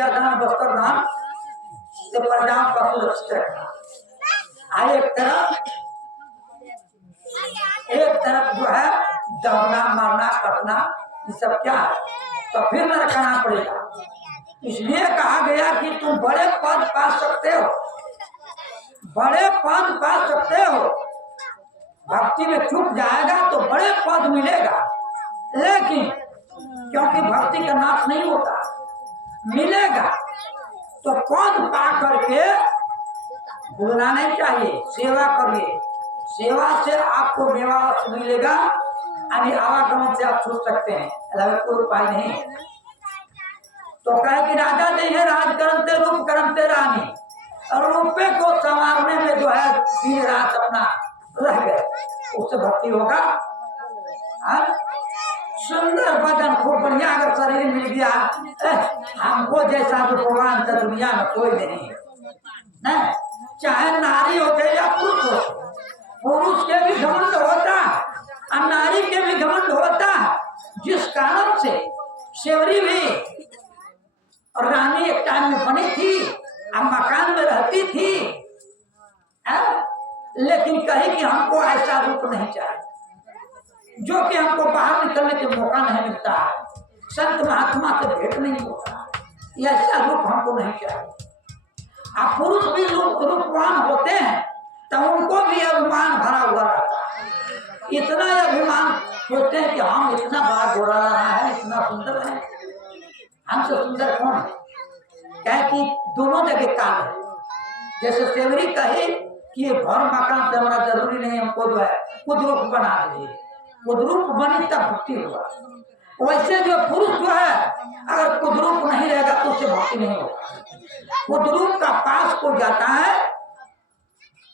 विद्यादान वस्त्र दान से प्रजाओं का सुरक्षित रखना। एक तरफ जो है दबना मारना कटना ये सब क्या है, तो फिर लड़काना पड़ेगा। इसलिए कहा गया कि तुम बड़े पद पा सकते हो, बड़े पद पा सकते हो, भक्ति में चूक जाएगा तो बड़े पद मिलेगा, लेकिन क्योंकि भक्ति का नाश नहीं होता, मिलेगा तो पद पा करके भूलना नहीं चाहिए। सेवा करिए, सेवा से आपको मेवा मिलेगा, यानी आवागमन से आप छूट सकते हैं, अलावा कोई उपाय नहीं। तो कहे कि राजा नहीं है राज करते रूप करते रानी, और रूपे को संवारने में जो है दिन रात अपना रह गए, उससे भक्ति होगा। सुंदर बदन खूब बढ़िया अगर शरीर मिल गया, हमको जैसा तो भगवान का दुनिया में कोई नहीं है, चाहे नारी होते या पुरुष हो, पुरुष के भी घमंड होता है और नारी के भी घमंड होता है। जिस कारण से शेवरी भी और रानी एक टाइम में बनी थी, अब मकान में रहती थी, लेकिन कही कि हमको ऐसा रूप नहीं चाहिए जो कि हमको बाहर निकलने के मौका नहीं मिलता है, संत महात्मा से भेंट नहीं होता, ऐसा रूप हमको नहीं चाहिए। आप पुरुष भी रूपवान होते हैं तो उनको भी अभिमान भरा हुआ रहता है, इतना अभिमान सोचते हैं कि हम इतना बड़ा गोरा रहा है, इतना सुंदर है, हमसे सुंदर कौन है। कहे कि दोनों जगह काल है, जैसे सेवरी कहे कि ये घर मकान से हमारा जरूरी नहीं, हमको जो है खुद रूप बना दीजिए, खुद रूप बनी तब भक्ति होगा। वैसे जो पुरुष जो है अगर खुद रूप नहीं रहेगा तो उससे भक्ति नहीं होगा। खुद रूप का पास को जाता है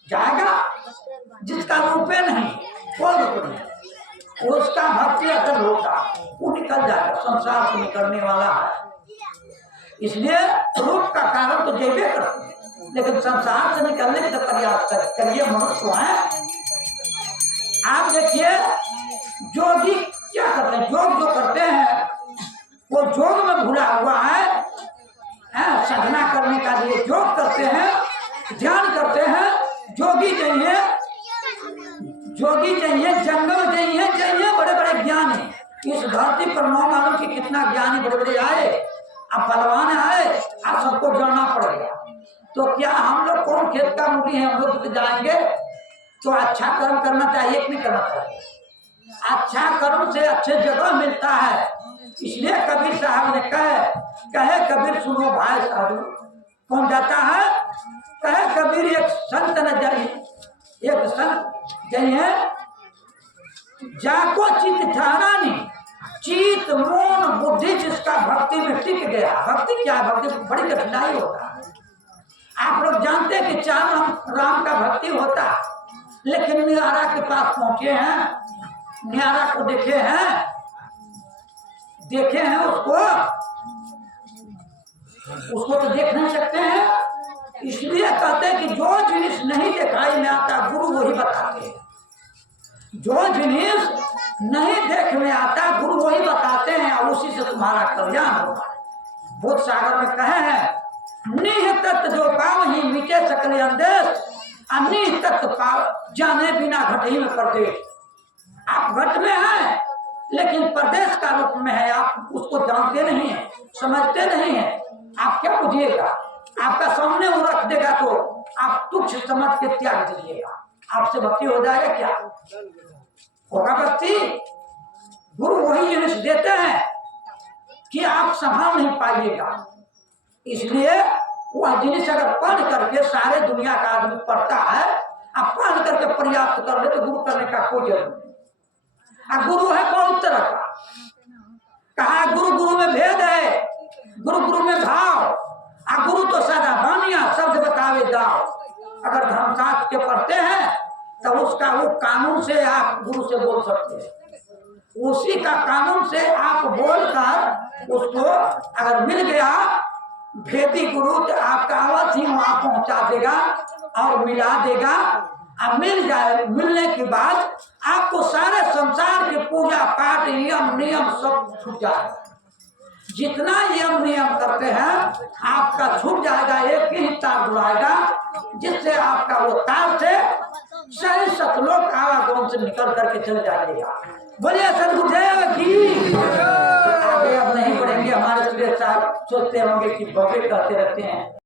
जाएगा, जिसका रूपे नहीं कोई रूप नहीं, उसका भक्ति असल होगा, वो निकल जाएगा, संसार से निकलने वाला है। इसलिए रूप का कारण तो जेबे करते हैं, लेकिन संसार से निकलने का प्रयास करिए, मनुष्य है। आप देखिए जोगी क्या करते हैं, योग जो करते हैं वो योग में भूला हुआ है, साधना करने का लिए योग करते हैं, ध्यान करते हैं। जोगी चाहिए, जोगी चाहिए, जंगल चाहिए बड़े बड़े ज्ञानी। इस धरती पर नौ मालूम की कितना ज्ञानी बड़े बड़े आए, अब बलवान आए, अब सबको जानना पड़ेगा। तो क्या हम लोग कौन खेत का मूली है, हम लोग तो जाएंगे। तो अच्छा कर्म करना चाहिए कि नहीं करना चाहिए, अच्छा कर्म से अच्छे जगह मिलता है। इसलिए कबीर साहब ने कहे कबीर सुनो भाई साधु, कौन जाता है, कहे कबीर एक संत न जाइए, एक संत जाइए जाको चित ठारानी, चित मोन बुद्धि जिसका भक्ति में टिक गया। भक्ति क्या है, भक्ति बड़ी कठिनाई होता है। आप लोग जानते हैं कि चार राम का भक्ति होता, लेकिन नियारा के पास पहुंचे हैं, नियारा को देखे हैं उसको तो देख नहीं सकते हैं। इसलिए कहते हैं कि जो जिनिस नहीं दिखाई में आता गुरु वही बताते हैं, जो जिनिस नहीं देख में आता गुरु वही बताते हैं, और उसी से तुम्हारा कल्याण होगा। बोध सागर में कहे हैं निह तत्व जो पाव ही मिटे सकल अंदेश, अनिह तत्व पाव जाने बिना घट ही में प्रदेश। आप घट में हैं लेकिन प्रदेश का रूप में है, आप उसको जानते नहीं है, समझते नहीं है। आप क्या बुझिएगा, आपका सामने वो रख देगा तो आप तुच्छ समझ के त्याग दीजिएगा, आपसे भक्ति हो जाएगा क्या होगा। भक्ति गुरु वही जिनिस देते हैं कि आप संभाल नहीं पाइएगा। इसलिए वह जिनिस अगर पढ़ करके सारे दुनिया का आदमी पढ़ता है, आप पढ़ करके पर्याप्त कर ले तो गुरु करने का कोई जरूरत नहीं। गुरु है बहुत तरह का, कहा गुरु में भेद है, गुरु में भाव। गुरु तो सदा बानिया शब्द बतावे जाओ। अगर धर्मशास्त्र के पढ़ते हैं तो उसका वो कानून से आप गुरु से बोल सकते हैं, उसी का कानून से आप बोलकर उसको अगर मिल गया भेदी गुरु तो आपका आवाज ही वहां पहुंचा देगा और मिला देगा। अब मिल जाए, मिलने के बाद आपको सारे संसार के पूजा पाठ नियम सब छूट जाए। जितना यम नियम करते हैं आपका छूट जाएगा, एक ही तार बुलाएगा जिससे आपका वो तार से सही सतलोक आवागमन से निकल करके चल जाइएगा। बोलिए सदगुरुदेव की। आगे अब नहीं बढ़ेंगे, हमारे सुरेश साहब सोचते होंगे कि बबे कहते रहते हैं।